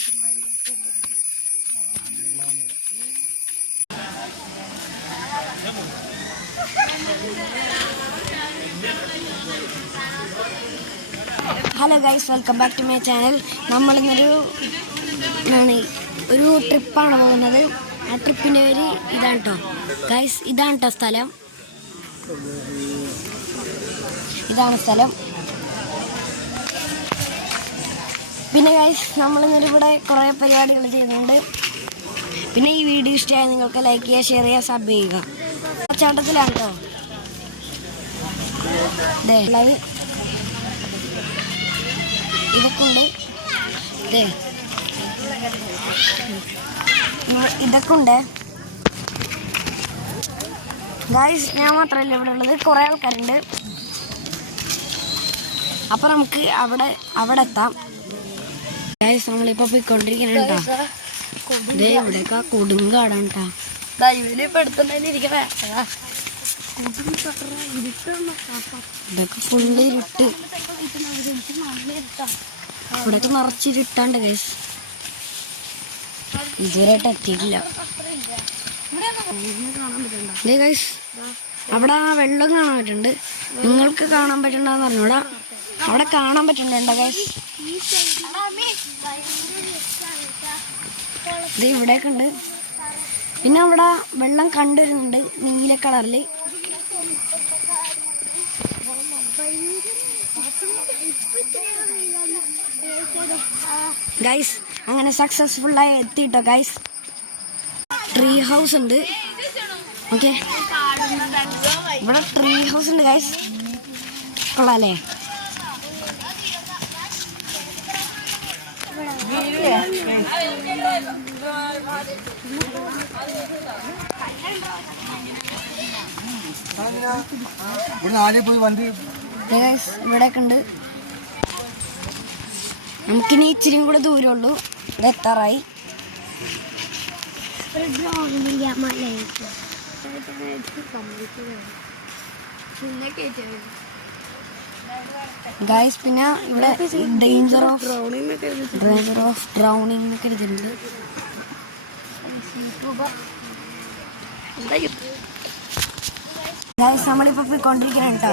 Hello guys, welcome back to my channel. നമ്മളിന്നൊരു ട്രിപ്പാണ് പോകുന്നത്. ആ ട്രിപ്പിൻ്റെ പേര് ഇതാണ് കേട്ടോ ഗൈസ്. ഇതാണ് കേട്ടോ സ്ഥലം. ഇതാണ് സ്ഥലം. പിന്നെ ഗൈസ്, നമ്മളിന്നൊരു ഇവിടെ കുറേ പരിപാടികൾ ചെയ്യുന്നുണ്ട്. പിന്നെ ഈ വീഡിയോ ഇഷ്ടമായി നിങ്ങൾക്ക് ലൈക്ക് ചെയ്യുക, ഷെയർ ചെയ്യുക, സബ് ചെയ്യുക. ചാട്ടത്തിലാണ് കേട്ടോ. ഇതൊക്കെ ഉണ്ട്. ഇതൊക്കെ ഉണ്ട് ഗൈസ്. ഞാൻ മാത്രമല്ല ഇവിടെ ഉള്ളത്, കുറേ ആൾക്കാരുണ്ട്. അപ്പൊ നമുക്ക് അവിടെ എത്താം ഗൈസ്. നമ്മളിപ്പോ പോയിക്കൊണ്ടിരിക്കണ ഇവിടെയൊക്കെ കൊടുങ്കാടാണ് കേട്ടോ. ഇതൊക്കെ ഫുള്ള് ഇരുട്ട്. ഇവിടെയൊക്കെ നിറച്ചിരുട്ടാണ്ട് ഗൈസ്. ഇതുവരെയായിട്ട് എത്തിയിട്ടില്ല ഗൈസ്. അവിടെ ആ വെള്ളം കാണാൻ പറ്റുന്നുണ്ട്. നിങ്ങൾക്ക് കാണാൻ പറ്റുന്നുണ്ടോന്ന് പറഞ്ഞൂടാ. അവിടെ കാണാൻ പറ്റുന്നുണ്ടോ ഗൈസ്? ഇത് ഇവിടെയൊക്കെ ഉണ്ട്. പിന്നെ അവിടെ വെള്ളം കണ്ടുവരുന്നുണ്ട് നീല കളറില്. ഗൈസ്, അങ്ങനെ സക്സസ്ഫുള്ളായി എത്തിയിട്ടോ ഗൈസ്. ട്രീ ഹൗസ് ഉണ്ട്. ഓക്കെ, ഇവിടെ ട്രീ ഹൗസ് ഉണ്ട് ഗൈസ്. കൊള്ളാല്ലേ? ഇവിടെയൊക്കെ ഉണ്ട്. നമുക്കിനി ഇച്ചിരിയും കൂടെ ദൂരമുള്ളൂ. ഇവിടെ എത്താറായി. ഗൈസ്, പിന്നെ ഇവിടെ ഡേഞ്ചർ ഓഫ് ഡ്രൗണിങ് എന്നൊക്കെ എഴുതിയിട്ടുണ്ട്. ഗൈസ്, നമ്മളിപ്പോ പോയിക്കൊണ്ടിരിക്കണം കേട്ടോ.